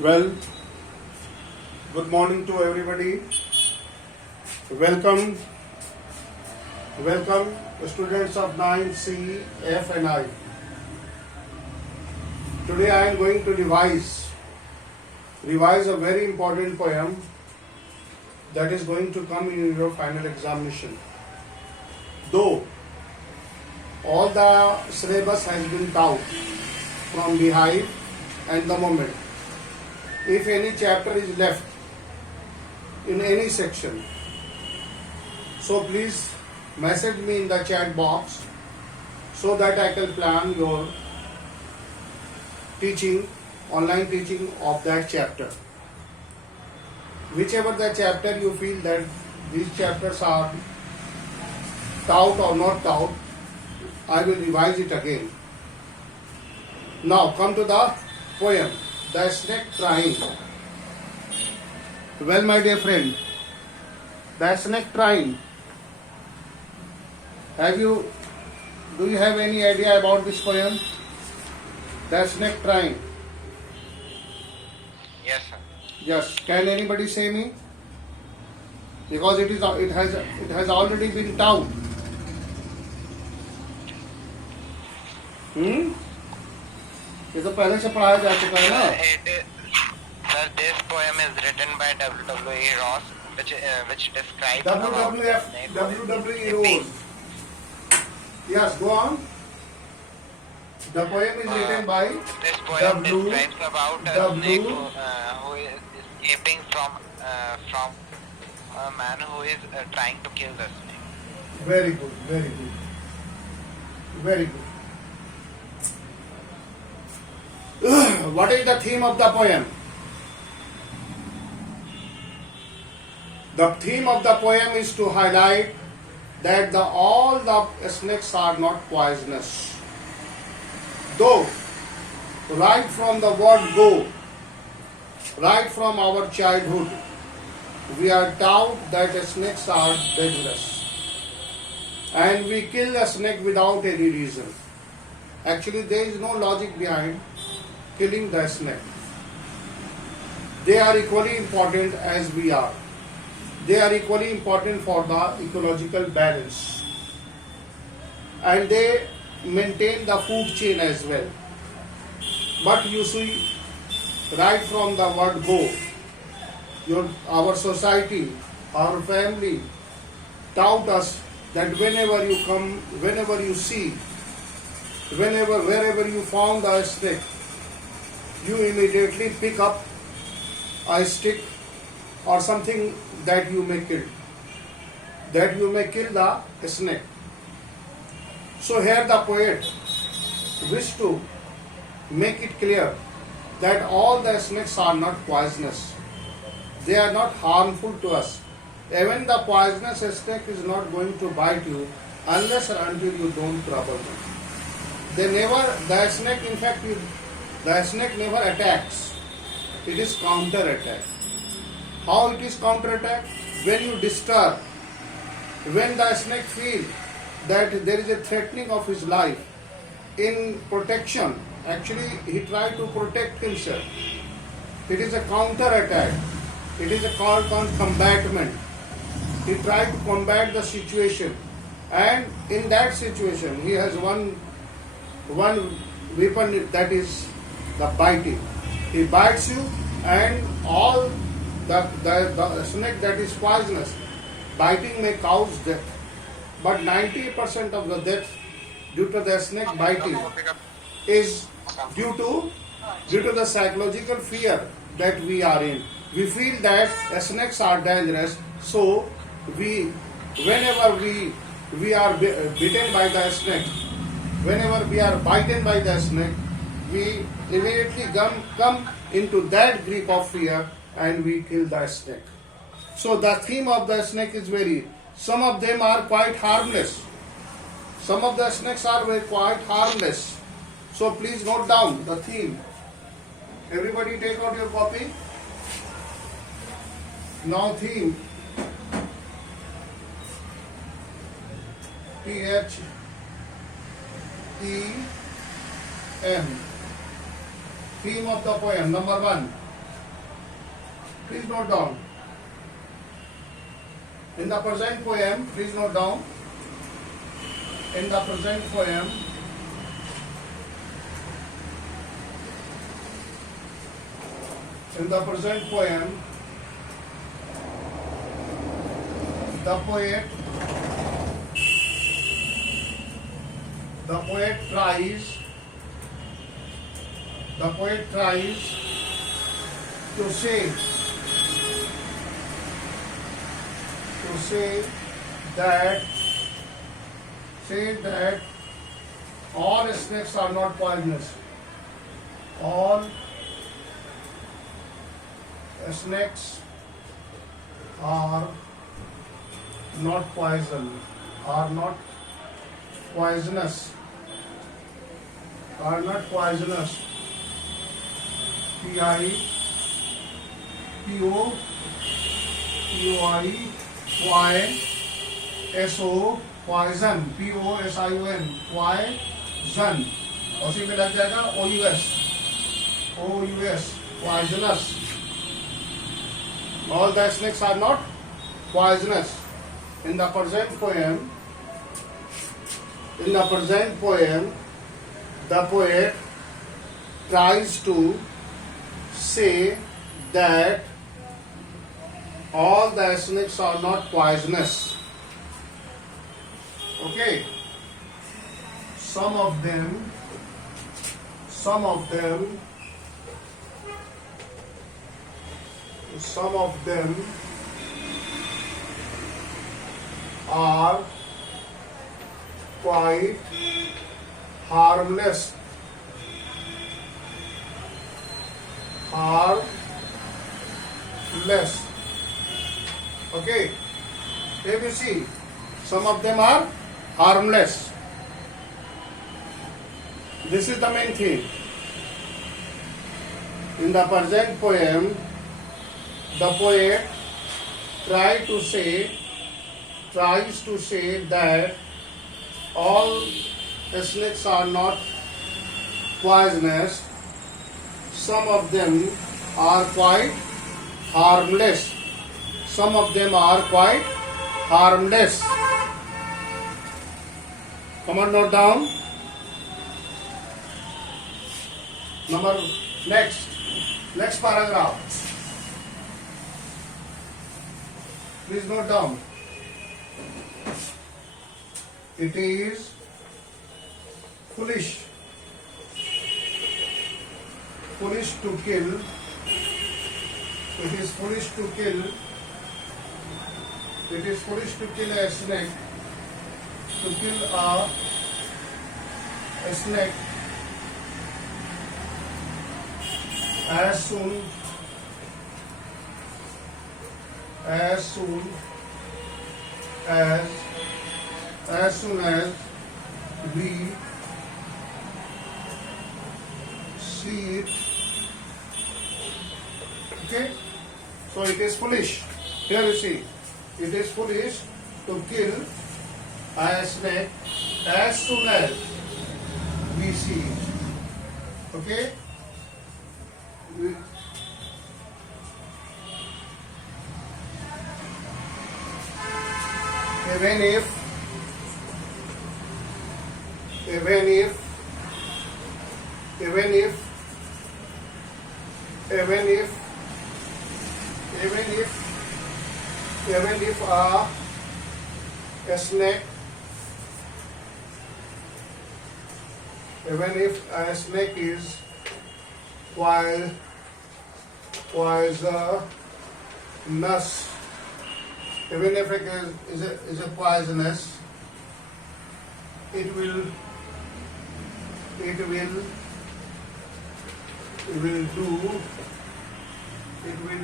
Well, good morning to everybody. Welcome, students of 9C, F and I. Today I am going to revise a very important poem that is going to come in your final examination. Though all the syllabus has been taught from behind and the moment, if any chapter is left in any section, so please message me in the chat box so that I can plan your teaching, online teaching of that chapter. Whichever the chapter you feel that these chapters are taught or not taught, I will revise it again. Now come to the poem, The Snake Trying. Well, my dear friend, The Snake Trying. Do you have any idea about this poem? The Snake Trying. Yes, sir. Yes. Can anybody say me? Because it has already been taught. ये तो पहले से पढ़ाया जा चुका है ना? Sir, this poem is written by W.W.E. Ross, which describes W.W.E. Ross. Yes, go on. The poem is written by this poem describes about a snake who is escaping from a man who is trying to kill the snake. Very good, very good, very good. What is the theme of the poem? The theme of the poem is to highlight that all the snakes are not poisonous. Though, right from the word go, right from our childhood, we are taught that snakes are dangerous. And we kill a snake without any reason. Actually, there is no logic behind killing the snake. They are equally important as we are. They are equally important for the ecological balance. And they maintain the food chain as well. But you see, right from the word go, our society, our family taught us that whenever you come, whenever you see, wherever you found a snake, you immediately pick up a stick or something that you may kill. That you may kill the snake. So here the poet wished to make it clear that all the snakes are not poisonous. They are not harmful to us. Even the poisonous snake is not going to bite you unless or until you don't trouble them. The snake never attacks. It is counter-attack. How it is counter-attack? When you disturb, when the snake feels that there is a threatening of his life, in protection, actually he tries to protect himself. It is a counter-attack. It is a called combatment. He tries to combat the situation, and in that situation he has one weapon, that is the biting. He bites you, and all the snake that is poisonous, biting may cause death. But 90% of the death due to the snake biting is due to the psychological fear that we are in. We feel that snakes are dangerous, so whenever we are bitten by the snake, whenever we are bitten by the snake, we immediately come into that grip of fear and we kill the snake. So the theme of the snake is some of them are quite harmless. Some of the snakes are quite harmless. So please note down the theme. Everybody take out your copy. Now theme. THEM. Theme of the poem, number 1. Please note down. In the present poem, please note down. In the present poem, the poet tries to say that all snakes are not poisonous. All snakes are not poisonous. P-I-O-Y-S-O poison. P-O-S-I-O-N poison. उसी में लग जाएगा O-U-S poisonous. All the snakes are not poisonous. In the present poem, the poet tries to say that all the snakes are not poisonous. Okay. Some of them are quite harmless. Okay. Here you see, some of them are harmless. This is the main thing. In the present poem, the poet tries to say that all snakes are not poisonous. Some of them are quite harmless. Come on, note down. Next paragraph. Please note down. It is foolish to kill. It is foolish to kill a snake. To kill a snake as soon as we see it. Okay, so it is foolish. Here you see, it is foolish to kill a snake as soon as we see it. Okay. Even if a snake, even if a snake is poisonous, even if it is a poisonous, it will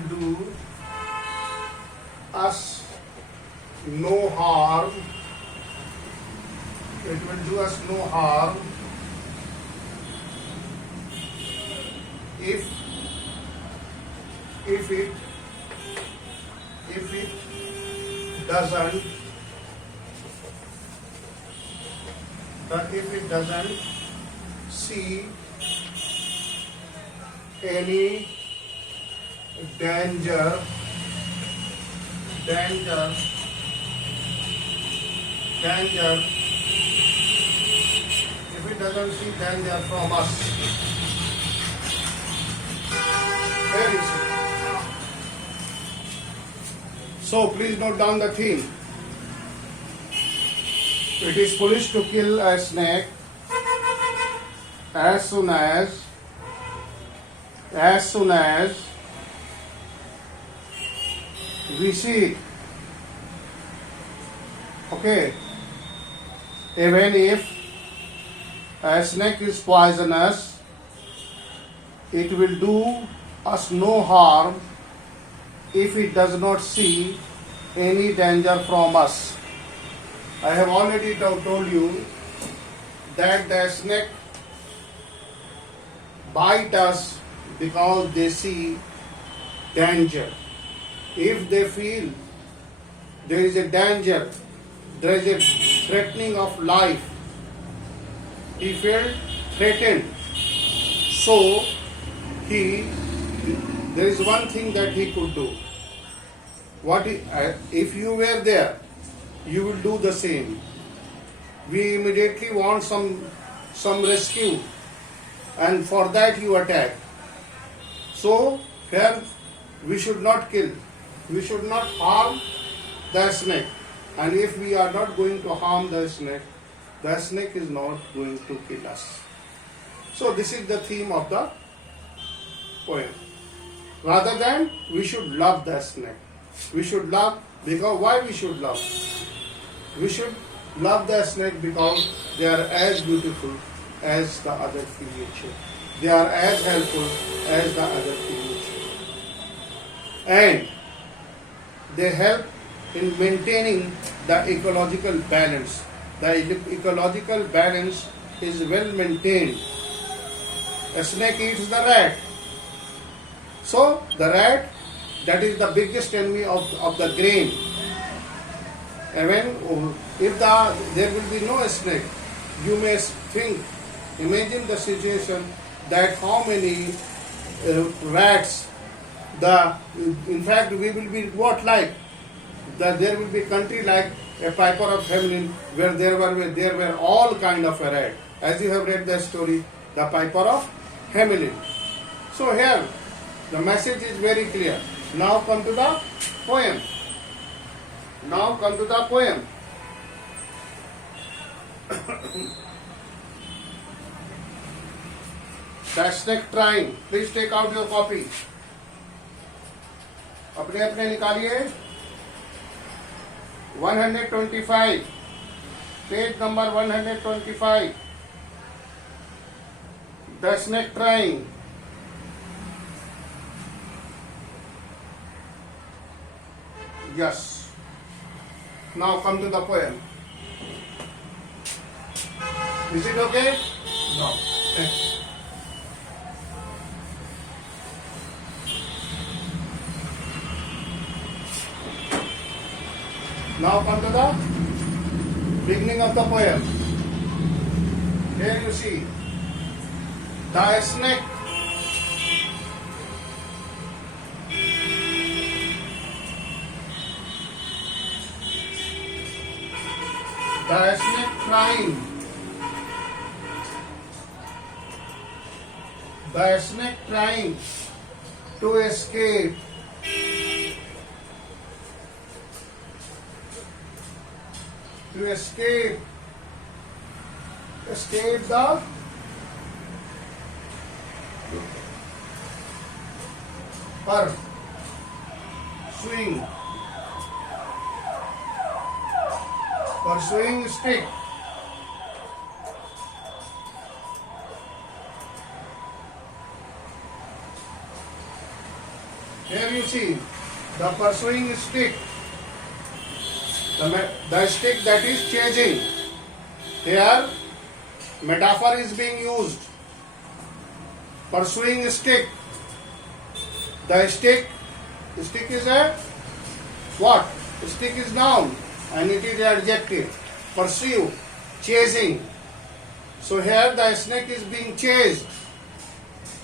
do us no harm. It will do us no harm if it doesn't see any danger, danger, danger. If it doesn't see danger from us, where is it? So please note down the theme. It is foolish to kill a snake as soon as we see it. Okay. Even if a snake is poisonous, it will do us no harm if it does not see any danger from us. I have already told you that the snake bite us because they see danger. If they feel there is a danger, there is a threatening of life, he felt threatened. So there is one thing that he could do. If you were there, you will do the same. We immediately want some rescue, and for that you attack. So here we should not kill, we should not harm the snake. And if we are not going to harm the snake is not going to kill us. So this is the theme of the poem. Rather than we should love the snake. We should love, because why we should love? We should love the snake because they are as beautiful as the other creature. They are as helpful as the other creature. And they help in maintaining the ecological balance. The ecological balance is well maintained. A snake eats the rat. So the rat, that is the biggest enemy of the grain. And if there will be no snake, you may think, imagine the situation that how many rats, in fact we will be what like? There will be country like a Piper of Hamelin where there were all kind of a rat. As you have read the story, the Piper of Hamelin. So here the message is very clear. Now come to the poem. The snake trying. Please take out your copy. अपने निकालिए. 125. Page number 125. The snake trying. Yes. Now come to the poem. Is it okay? No. Thanks. Now come to the beginning of the poem. Here you see the snake. The snake trying. The snake trying to escape. Escape the pursuing stick. Here you see the pursuing stick. The stick that is chasing. Here, metaphor is being used. Pursuing stick. The stick is a what? Stick is noun and it is adjective. Pursue, chasing. So here the snake is being chased.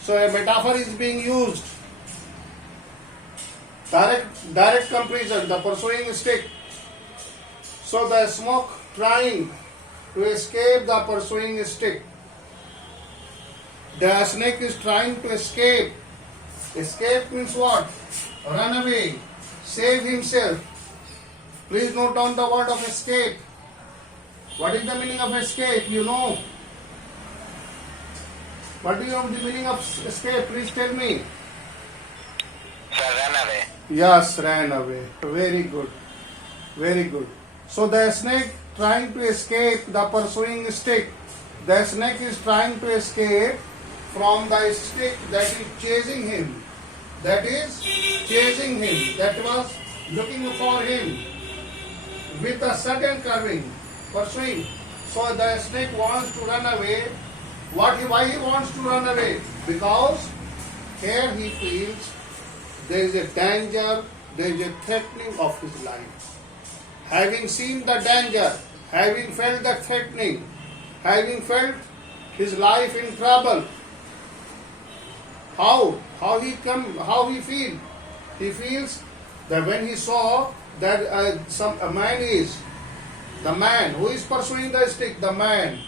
So a metaphor is being used. Direct comparison, the pursuing stick. So the smoke trying to escape the pursuing stick. The snake is trying to escape. Escape means what? Run away. Save himself. Please note down the word of escape. What is the meaning of escape? You know. What do you know the meaning of escape? Please tell me. Sir, run away. Yes, ran away. Very good. Very good. So the snake trying to escape the pursuing stick. The snake is trying to escape from the stick that is chasing him. That is chasing him. That was looking for him with a sudden curving, pursuing. So the snake wants to run away. Why he wants to run away? Because here he feels there is a danger, there is a threatening of his life. Having seen the danger, having felt the threatening, having felt his life in trouble, how he feel? He feels that when he saw that the man who is pursuing the stick, the man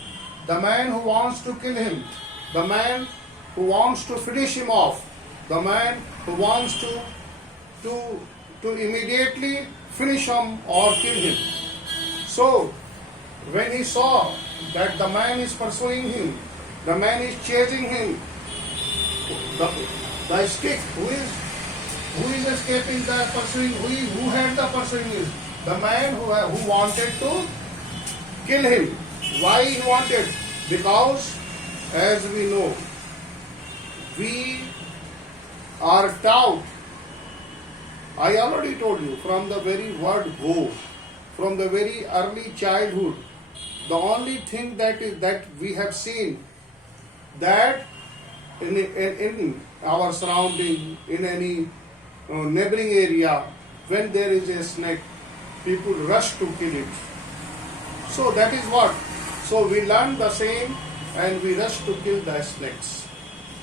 who wants to kill him, the man who wants to finish him off, the man who wants to immediately finish him or kill him. So when he saw that the man is pursuing him, the man is chasing him, the stick who is escaping the pursuing, who had the pursuing is the man who wanted to kill him. Why he wanted? Because as we know, we are taught, I already told you, from the very word go, from the very early childhood, the only thing that we have seen that in our surrounding, in any neighboring area, when there is a snake, people rush to kill it. So that is what. So we learn the same and we rush to kill the snakes.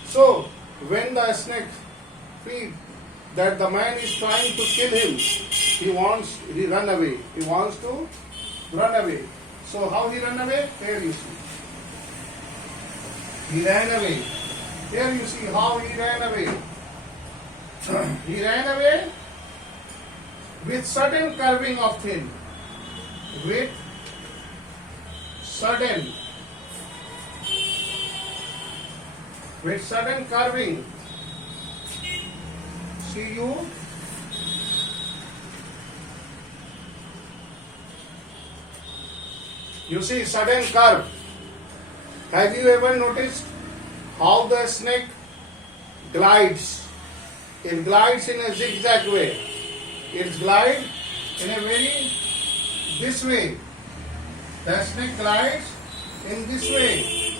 So when the snake feels that the man is trying to kill him, he run away. He wants to run away. So how he run away? Here you see. He ran away. Here you see how he ran away. He ran away with sudden curving of fin. With sudden curving. See you. You see sudden curve. Have you ever noticed how the snake glides? It glides in a zigzag way. It glides in a this way. The snake glides in this way.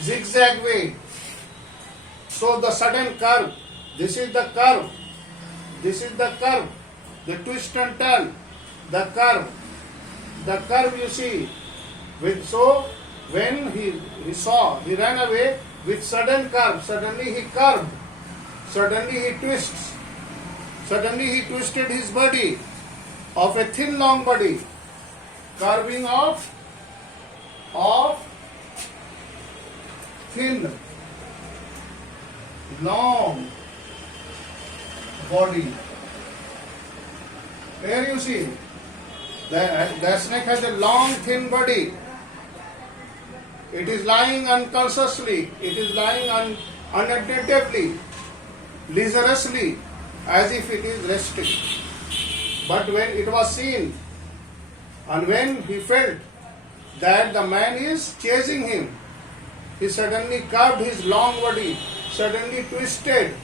Zigzag way. So the sudden curve, this is the curve. This is the curve. The twist and turn. The curve. The curve you see. So when he saw, he ran away with sudden curve. Suddenly he curved. Suddenly he twists. Suddenly he twisted his body of a thin long body. Curving of thin long body. Here you see, the snake has a long thin body. It is lying unconsciously. It is lying unattentively, leisurely, as if it is resting. But when it was seen, and when he felt that the man is chasing him, he suddenly curved his long body, suddenly twisted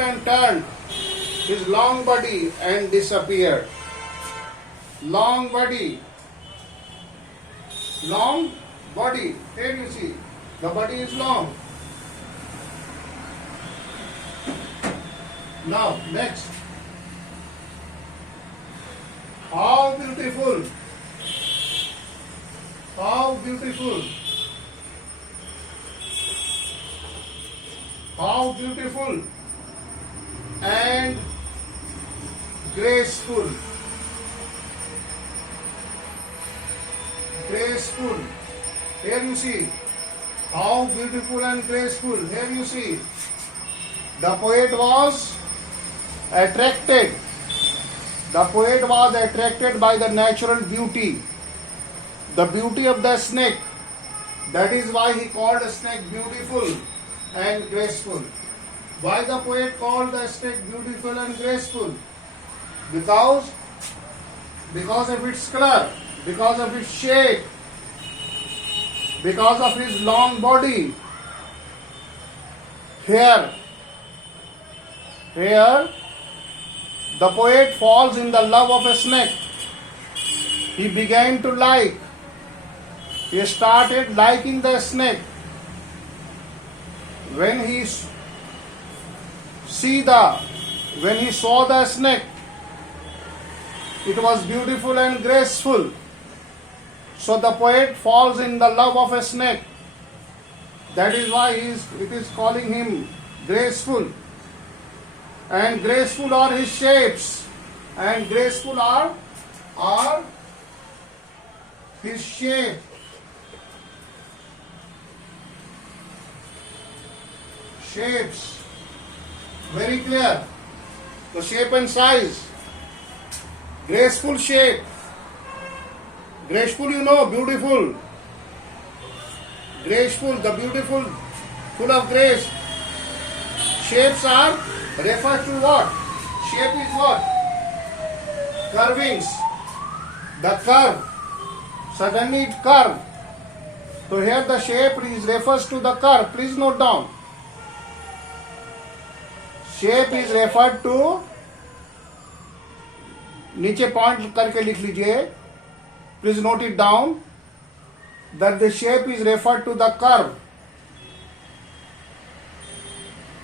and turned his long body and disappeared. Long body. Here you see, the body is long. Now, next. How beautiful. How beautiful. How beautiful and graceful. Graceful. Here you see. How beautiful and graceful. Here you see. The poet was attracted. The poet was attracted by the natural beauty. The beauty of the snake. That is why he called the snake beautiful and graceful. Why the poet called the snake beautiful and graceful? Because of its color, because of its shape, because of his long body. Here, the poet falls in the love of a snake. He began to like. He started liking the snake. When he saw the snake, it was beautiful and graceful. So the poet falls in the love of a snake. That is why it is calling him graceful. And graceful are his shapes. And graceful are his shape. Shapes. Very clear. The shape and size. Graceful shape. Graceful, you know, beautiful. Graceful, the beautiful, full of grace. Shapes are referred to what? Shape is what? Curvings. The curve. Suddenly it curve. So here the shape refers to the curve. Please note down. Shape is referred to, नीचे point करके लिख लीजिए. Please note it down that the shape is referred to the curve.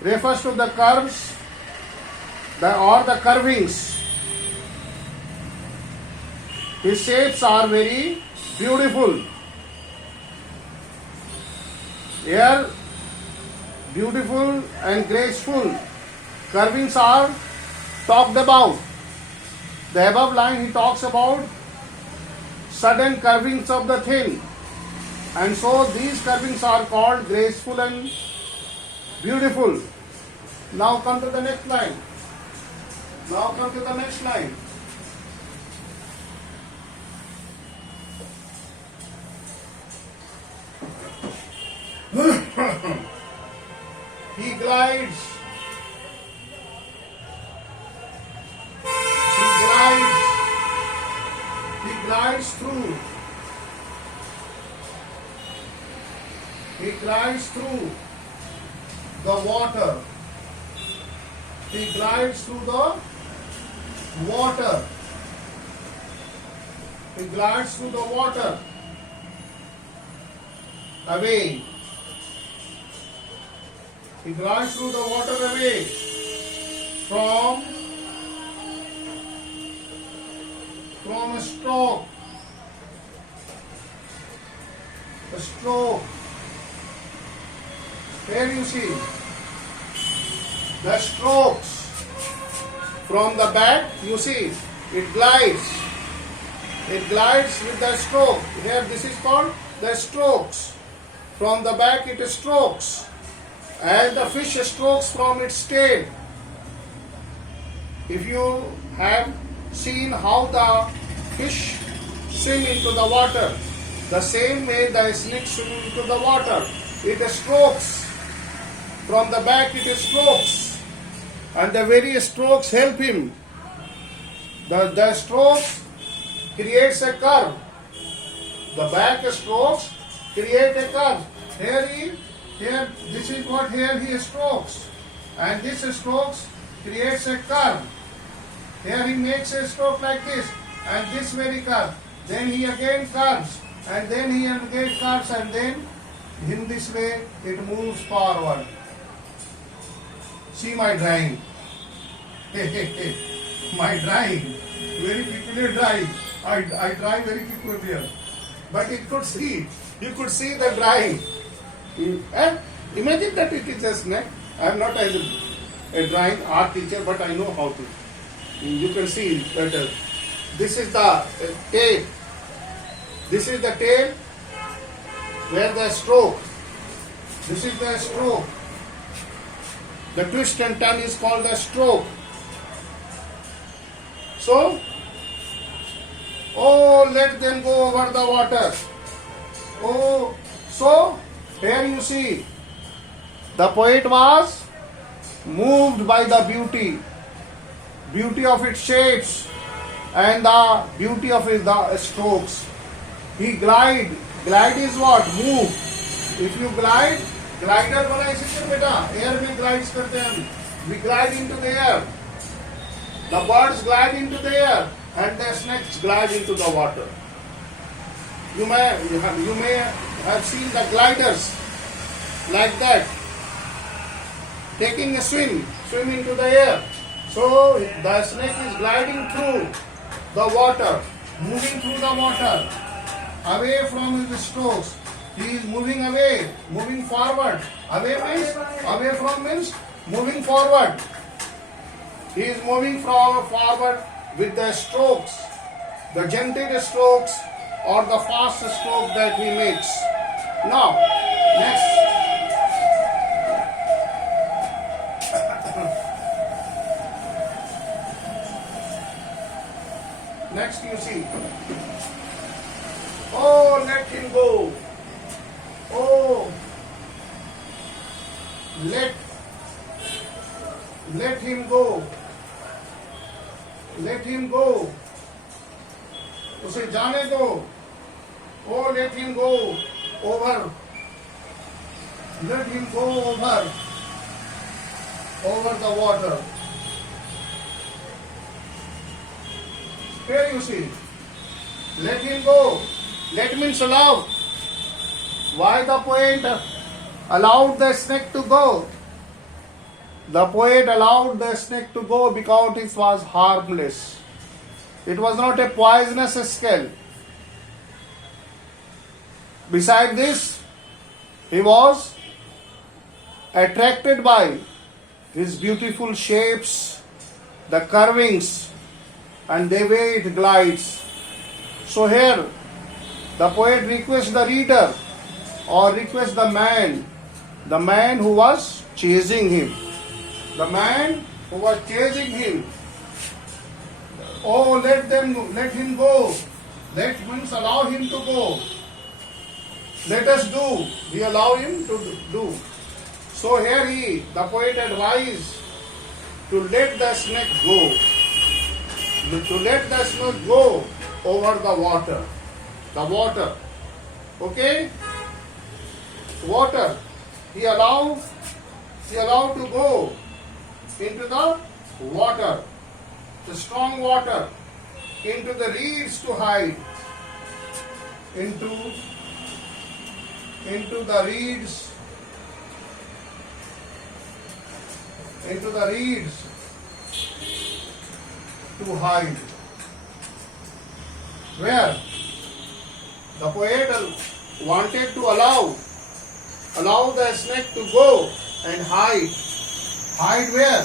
Refers to the curves or the curvings. His shapes are very beautiful. Here, beautiful and graceful. Curvings are talked about. The above line he talks about sudden curvings of the thing. And so these curvings are called graceful and beautiful. Now come to the next line. He glides. He glides through. He glides through the water. He glides through the water. He glides through the water. Away. He glides through the water away from a stroke. A stroke. Here you see the strokes from the back. You see it glides. It glides with the stroke. Here this is called the strokes. From the back it strokes. As the fish strokes from its tail. If you have seen how the fish swim into the water, the same way the snake swim into the water. It strokes. From the back it strokes. And the various strokes help him. The strokes creates a curve. The back strokes create a curve. Here, this is what here he strokes. And this strokes creates a curve. Here he makes a stroke like this. And this very curve. Then he again curves. And then he again curves. And then in this way it moves forward. See my drawing. My drawing. Very peculiar drawing. I draw very peculiar. But you could see the drawing. Imagine that it is a snake. I am not a drawing art teacher, but I know how to. You can see better. This is the tail. This is the tail where the stroke. This is the stroke. The twist and turn is called the stroke. So, oh, let them go over the water. Oh, so here you see, the poet was moved by the beauty of its shapes and the beauty of the strokes. He glide is what? Move. If you glide, glider बना इसी बेटा, air में glides करते हैं हम. We glide into the air. The birds glide into the air and the snakes glide into the water. You may have seen the gliders like that, taking a swim into the air. So the snake is gliding through the water, moving through the water, away from his strokes. He is moving away, moving forward. Away from means moving forward. He is moving forward with the strokes, the gentle strokes or the fast stroke that we mix. Now, next. Next you see. Oh, let him go. Oh, let him go. Let him go. उसे जाने दो. Oh, let him go over. Let him go over the water. Here you see. Let him go. Let means allow. Why the poet allowed the snake to go? The poet allowed the snake to go because it was harmless. It was not a poisonous scale. Besides this, he was attracted by his beautiful shapes, the curvings, and the way it glides. So here, the poet requests the reader or requests the man who was chasing him. The man who was chasing him. Oh, let him go. Let means allow him to go. Let us do. We allow him to do. So here the poet advised to let the snake go. To let the snake go over the water. The water. Okay? Water. He allowed to go into the water, the strong water, into the reeds to hide, into the reeds, to hide. Where the poet wanted to allow the snake to go and hide. Hide where?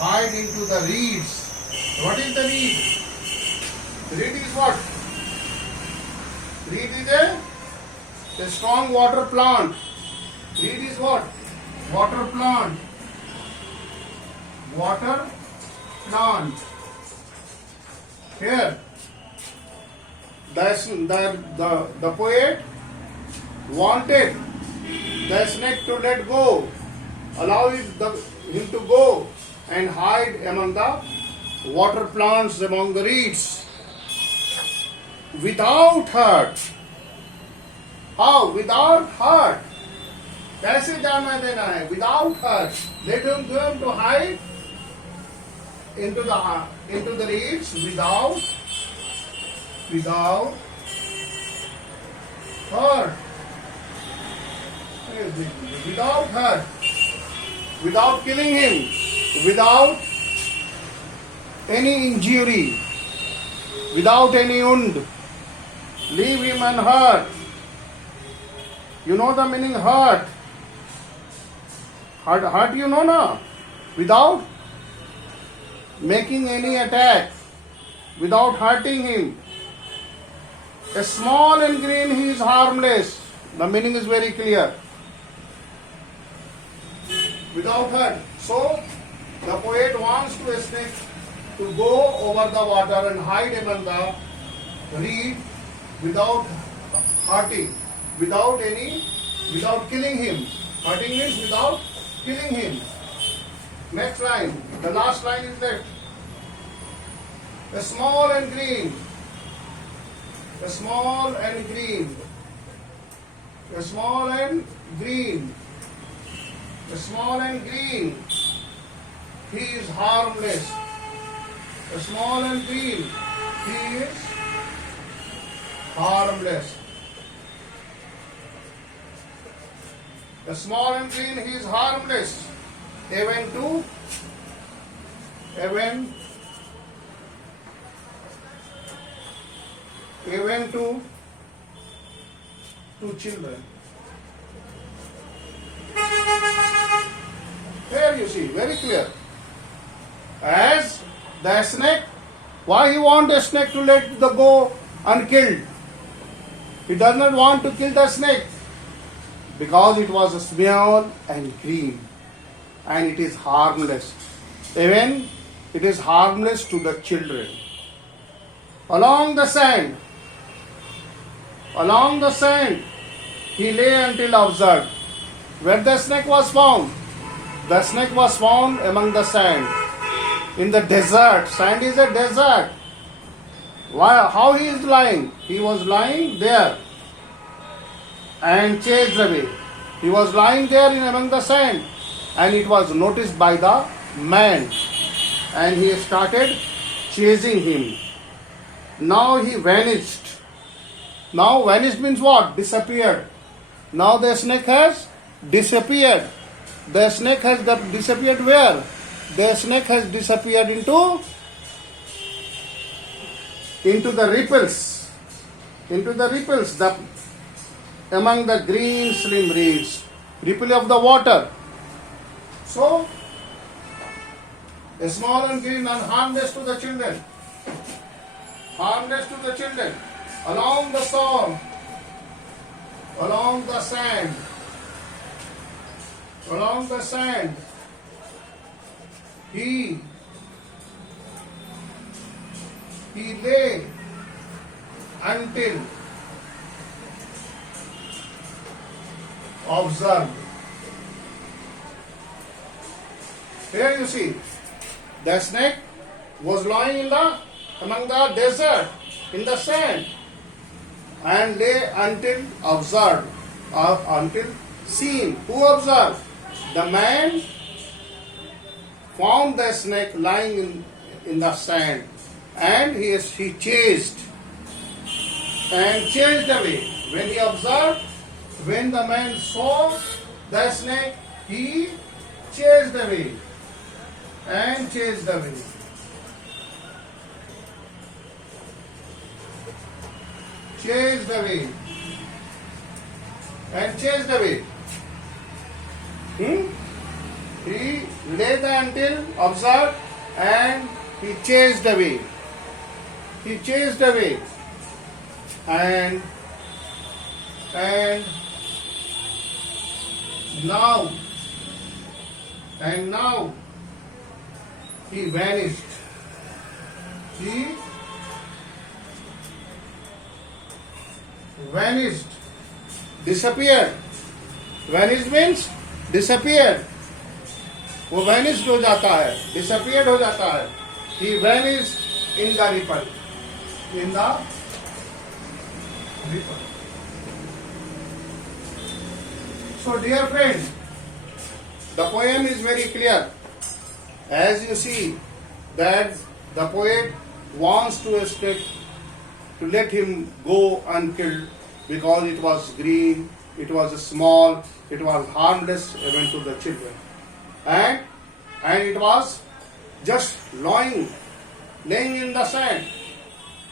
Hide into the reeds. What is the reed? Reed is what? Reed is a strong water plant. Reed is what? Water plant. Water plant. Here, the poet wanted the snake to let go, allow him to go and hide among the water plants, among the reeds, without hurt. How? Without hurt. कैसे जाना देना है? Without hurt. Let him go to hide into the reeds without hurt. Without hurt. Without killing him. Without any injury. Without any wound. Leave him unhurt. You know the meaning hurt. Hurt you know na? Without making any attack, without hurting him. A small and green, he is harmless. The meaning is very clear. Without hurt. So, the poet wants to a snake to go over the water and hide among the reed without hurting, without killing him. Hurting means without killing him. Next line, the last line is left. A small and green, a small and green, a small and green, a small and green, he is harmless. A small and green, he is harmless. A small and green, he is harmless. Even to children. Here you see, very clear. As the snake, why he want a snake to let the go unkilled? He does not want to kill the snake because it was small and green and it is harmless. Even it is harmless to the children. Along the sand, he lay until observed. Where the snake was found? The snake was found among the sand. In the desert. Sand is a desert. Why? How he is lying? He was lying there and chased away. He was lying there in among the sand and it was noticed by the man and he started chasing him. Now he vanished. Now vanished means what? Disappeared. Now the snake has disappeared. The snake has disappeared where? The snake has disappeared into the ripples. Into the ripples, among the green slim reeds. Ripple of the water. So, a small and green and harmless to the children. Harmless to the children. Along the storm, along the sand, he lay until observed. Here you see, the snake was lying among the desert, in the sand, and lay until observed, or until seen. Who observed? The man found the snake lying in the sand, and he chased away. When he observed, when the man saw the snake, he chased away and chased away. Chased away and chased away. He lay there until observed and he chased away. He chased away and now he vanished. He vanished, disappeared. Vanished means disappeared. वो vanished हो जाता है, disappeared हो जाता है. He vanished in the ripple. In the ripple. So dear friends, the poem is very clear. As you see that the poet wants to escape, to let him go unkilled because it was green, it was small, it was harmless even to the children. And it was just laying in the sand,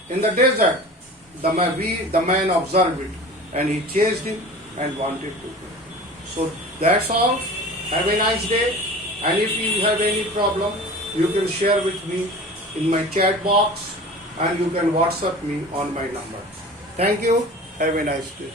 in the desert. The man observed it and he chased him and wanted to go. So that's all Have a nice day. And if you have any problem, you can share with me in my chat box and you can WhatsApp me on my number. Thank you. Have a nice day.